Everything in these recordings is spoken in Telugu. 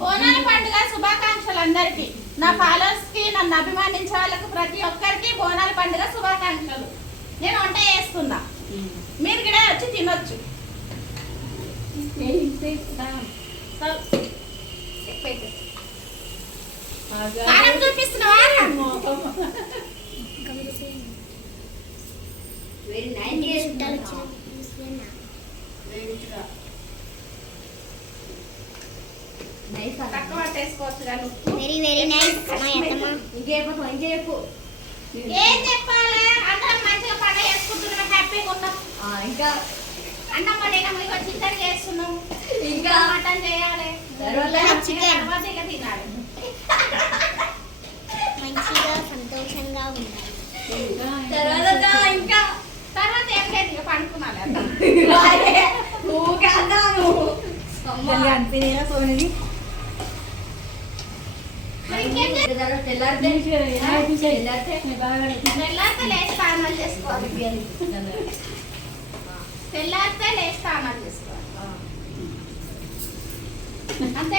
బోనాల పండుగ శుభాకాంక్షలు అందరికి. నా ఫాలోవర్స్ కి, నన్ను అభిమానించే వాళ్ళకు ప్రతి ఒక్కరికి బోనాల పండుగ శుభాకాంక్షలు. నేను వంట చేస్తున్నా, మీరు కూడా వచ్చి తినొచ్చు. కారం చూపిస్తున్నావా? తక్కువ పట్టేసుకోవచ్చు. ఏం చెప్పాలి? అందరం మంచిగా పండుగ చేసుకుంటున్నాం, హ్యాపీగా ఉన్నాం. ఇంకా అన్నం వండినాం, చికెన్ చేస్తున్నాం, ఇంకా మటన్ చేయాలి, తర్వాత ఇక తినాలి. మంచిగా సంతోషంగా ఉండాలి. ఇంకా తర్వాత ఏం లేదు, ఇక పండుకున్నాను. అనిపించేదా సోనిది తెల్లారితే లేచి స్నానాలు చేసుకోవాలి. తెల్లారితే లేచి స్నానాలు చేసుకోవాలి, అంతే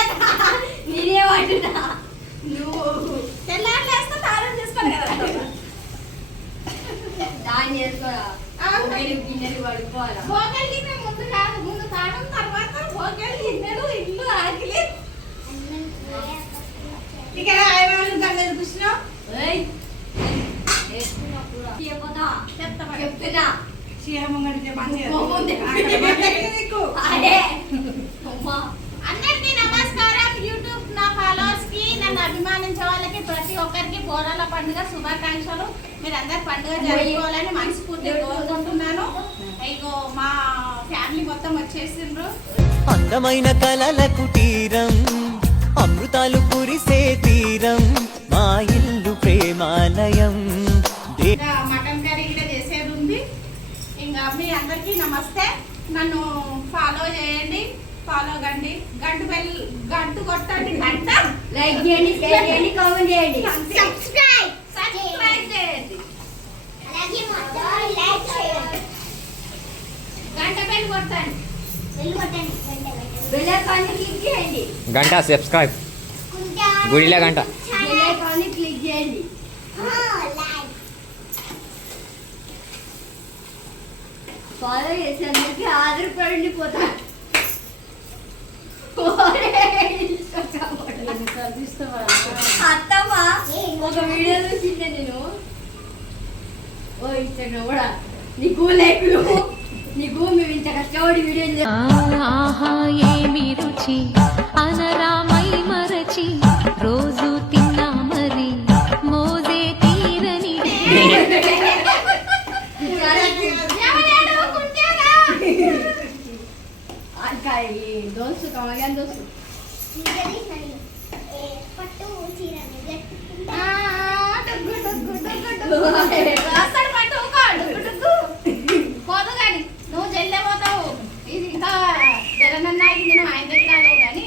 కదా? నేనేమంటున్నా, నువ్వు తెల్లారి లేస్తే స్నానం చేసుకోవాలి కదా. దాన్ని చేసుకోరా, గిన్నెలు పడుకోవాలా? భోగల్ గిన్నె ముందు కాదు, ముందు స్నానం, తర్వాత భోగల్ గిన్నెలు, ఇల్లు, ఆకిలి. ఇక కృష్ణ చెప్తున్నా అందరికీ నమస్కారం. యూట్యూబ్ నా ఫాలోవర్స్ కి, నన్ను అభిమానించే వాళ్ళకి ప్రతి ఒక్కరికి బోనాల పండుగ శుభాకాంక్షలు. మీరందరు పండుగ జరుపుకోవాలని మనస్ఫూర్తిగా కోరుకుంటున్నాను. ఇగో మా ఫ్యామిలీ మొత్తం వచ్చేసిండ్రు. అందమైన కలల కుటీరం, అమృతాలు కురిసే తీరం, మా ఇల్లు ప్రేమాలయం. మటన్ కర్రీ కూడా చేసేది ఉంది. ఇంకా మీ అందరికీ నమస్తే. నన్ను ఫాలో చేయండి, ఫాలో కండి, గంటు కొట్టండి, గంట లైక్ చేయండి, షేర్ చేయండి, కామెంట్ చేయండి, సబ్స్క్రైబ్ చేయండి, అలాగే లైక్ చేయండి, గంట బెల్ కొట్టండి, బెల్ ఐకాన్ క్లిక్ చేయండి, గంట సబ్స్క్రైబ్, గుడిలో గంట, బెల్ ఐకాన్ క్లిక్ చేయండి. ఫాలో చేసి అందరికి ఆధారపడి పోతా. అత్తమ్మ ఒక వీడియో చూసిందే నేను. ఓ ఇన్స్టాగ్రామ్ కూడా నీకు లేకులు, నీకు మేము ఇంత కష్టపడి వీడియో ఆహా ఏమి రుచి అనరామై మరచి రోజు తిన్నా మరి మోజే తీరని దోస్తు కమగాని దోస్తు పట్టు చీరని పోదు కానీ నువ్వు జల్లే పోతావు. ఇది ఇంకా జగనన్న ఆయన దగ్గర కానీ